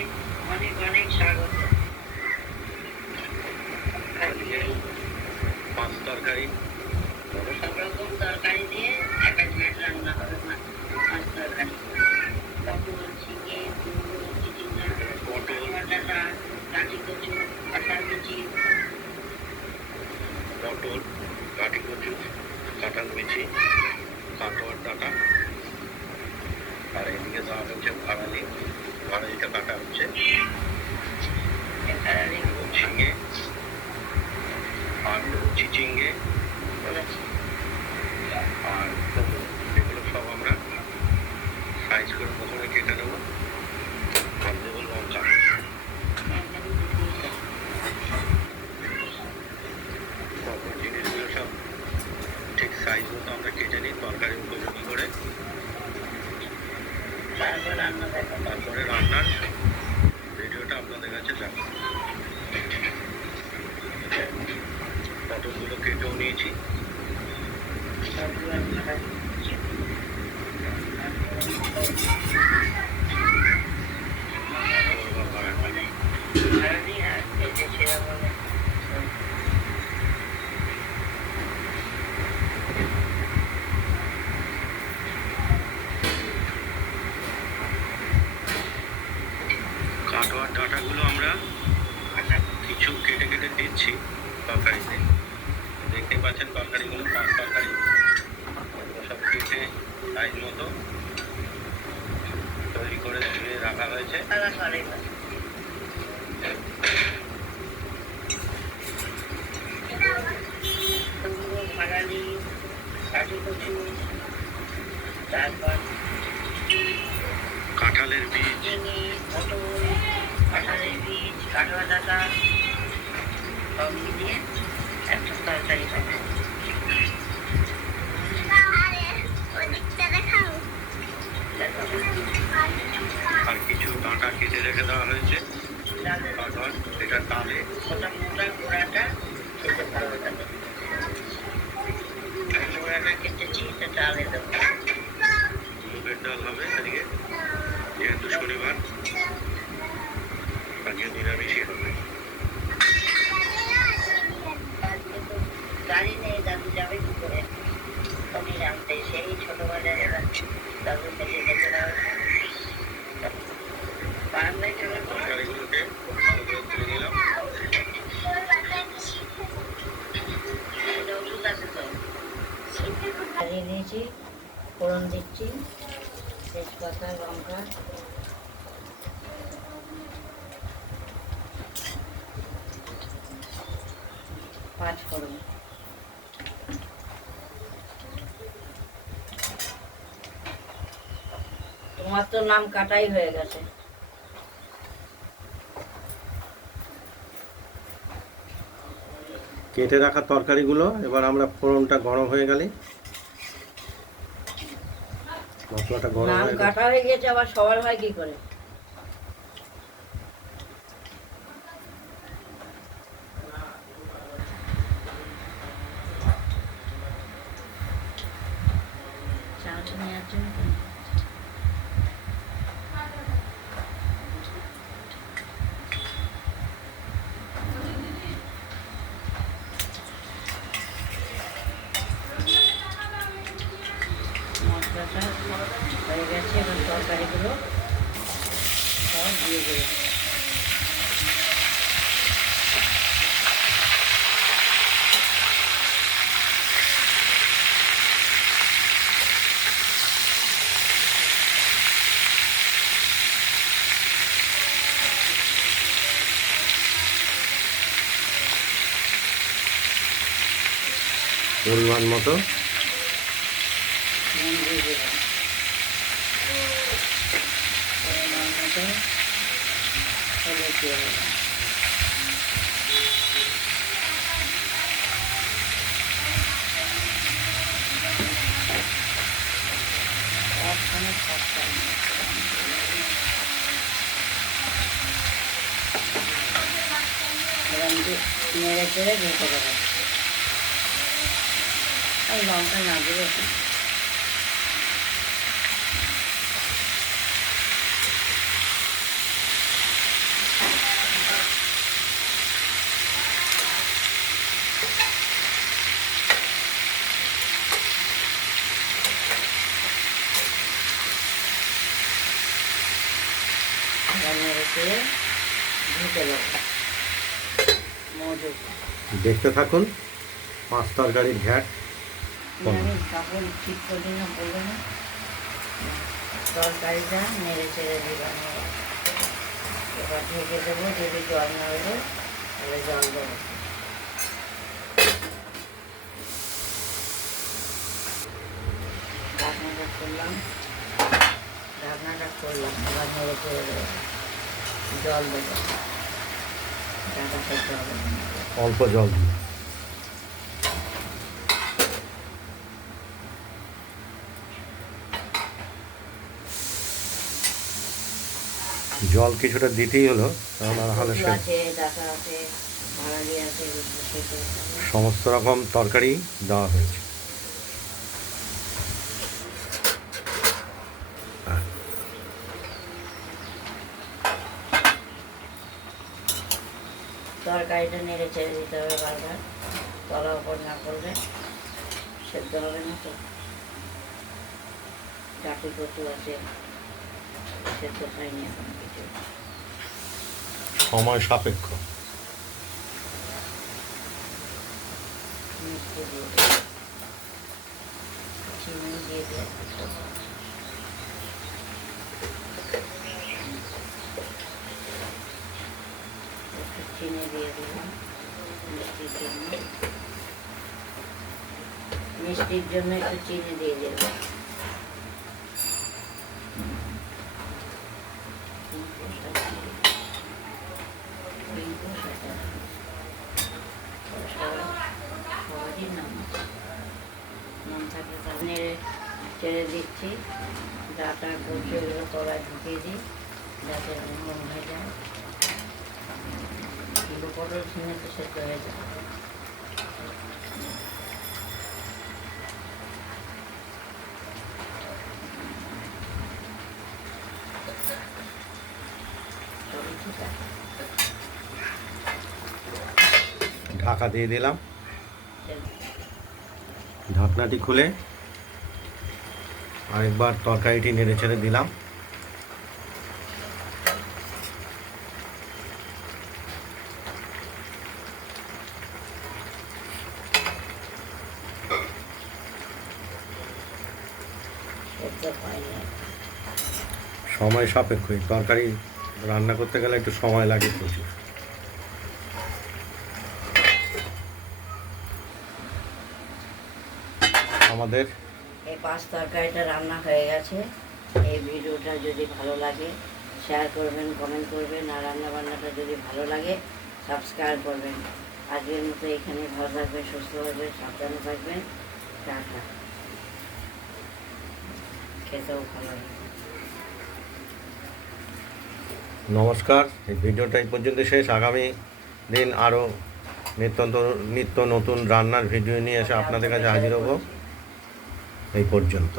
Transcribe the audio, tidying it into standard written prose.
অনেক অনেক অনেক স্বাগত। মাছ তরকারি, সব রকম তরকারি দিয়ে একটা ঝাঁট রান্না হবে, মাছ তরকারি। পটল, ঝিঙে, কুমড়ো, চিচিঙ্গা, পটল, ডাঁটা, কাঠি কচু, কাঁঠাল বিচি, পটল, কাঠি কচু, কাঁঠাল বিচি, কাটোয়ার ডাঁটা, আর এদিকে দেওয়া হচ্ছে ভাড়ালি। ভাড়ালিটা কাটা হচ্ছে, ঝিঙে আর চিচিঙ্গে আর এগুলো সব আমরা সাইজ করে প্রথমে কেটে নেবো। আর দেবো লঙ্কা। তারপর জিনিসগুলো সব ঠিক সাইজ মতো আমরা কেটে নিই তরকারি উপযোগী করে। তারপরে রান্নার ভিডিওটা আপনাদের কাছে যাবে। পটলগুলো কেটেও নিয়েছি। কাটোয়ার ডাঁটাগুলো আমরা কিছু কেটে কেটে দিচ্ছি তরকারিতে। দেখতে পাচ্ছেন তরকারিগুলো, মাছ তরকারি সব কেটে সাইজ মতো তৈরি করে ধুয়ে রাখা হয়েছে। ভাড়ালি, কাঠি কচু, তারপর কাঁঠালের বীজ, ঝিঙে, পটল, কাঁঠালের বীজ, কাটোয়া ডাঁটা সব মিলিয়ে একটা তরকারি হবে। আর কিছু ডাঁটা কেটে রেখে দেওয়া হয়েছে। কাটোয়ার, এটা ডালে মোটা মোটা গোড়াটা খেতে ভালো লাগে। গোড়াটা কেটেছি, এটা ডালে দেবো। মুগের ডাল হবে আজকে, যেহেতু শনিবার আজকে নিরামিষই হবে। গাড়ি নেই, দাদু যাবে কি করে পনির আনতে? সেই ছোটবেলায় দাদু খেতে যেতে হবে। বারান্দায় চলে তরকারিগুলোকে ভালো করে ধুয়ে নিলাম। ওষুধ আছে তো। ছাড়িয়ে দিয়েছি, ফোড়ন দিচ্ছি, তেজপাতা, লঙ্কা, পাঁচ ফোড়ন। তোমার তো নাম কাটাই হয়ে গেছে। কেটে রাখা তরকারিগুলো এবার আমরা ফোড়নটা গরম হয়ে গেলে, মশলাটা গরম নাম হয়ে কাটা হয়ে গেছে, আবার সবার হয় কি করে? চাটা নেওয়ার জন্য মশলাটা হয়ে গেছে, এবার তরকারিগুলো সব দিয়ে দিলাম। পরিমাণ মতো নেড়ে চেড়ে দিতে পারে। আর লঙ্কা না দেবে, এবার নেড়ে চেড়ে ঢুকে দেবো মজু। দেখতে থাকুন মাছ তরকারির ঘ্যাট। আমি কাপড় ঠিক করি না, বলবো না। তরকারিটা নেড়ে চেড়ে দিলাম, এবার ঢেকে দেবো। যদি জল না হলে তাহলে জল দেবো। ঢাকনাটা করলাম, এবার নেড়ে চেড়ে দেবো, জল দেবো। ডাটা খেতে হবে, অল্প জল দিন। জল কিছুটা দিতেই হলো, কারণ নাহলে কচু আছে, ডাটা আছে, ভাড়ালি আছে, সমস্ত রকম তরকারি দেওয়া হয়েছে। তরকারিটা নেড়ে ছেড়ে দিতে হবে বারবার, তলা উপর না করলে সেদ্ধ হবে না। তো ডাটি কচু আছে, সেদ্ধ খাইনি এখন কিছু। সময় সাপেক্ষ। মিষ্টি দিয়ে দেবো, চিনি দিয়ে দেবো, একটু চিনি দিয়ে দিলাম মিষ্টির জন্য। মিষ্টির জন্য একটু চিনি দিয়ে দেবো। নাম থাকলে তাহলে নেড়ে চেড়ে দিচ্ছি। ডাটা কচু এগুলো তলায় ঢুকিয়ে দিই যাতে নরম হয়ে যায়। কিন্তু পটল ঝিঙে তো সেদ্ধ হয়ে যায়। সবই ঠিক আছে। ঢাকা দিয়ে দিলাম। ঢাকনাটি খুলে আরেকবার তরকারিটি নেড়ে ছেড়ে দিলাম। সময় সাপেক্ষই, তরকারি রান্না করতে গেলে একটু সময় লাগে প্রচুর। আমাদের এই পাঁচ তরকারিটা রান্না হয়ে গেছে। এই ভিডিওটা যদি ভালো লাগে শেয়ার করবেন, কমেন্ট করবেন, আর রান্নাবান্নাটা যদি ভালো লাগে সাবস্ক্রাইব করবেন। আজকের মতো এখানে ভালো থাকবেন, সুস্থ থাকবেন, সাবধানে থাকবেন। টাটা। খেতেও ভালো লাগে। নমস্কার। এই ভিডিওটা এই পর্যন্ত শেষ। আগামী দিন আরও নিত্য নতুন রান্নার ভিডিও নিয়ে এসে আপনাদের কাছে হাজির হব। এই পর্যন্ত।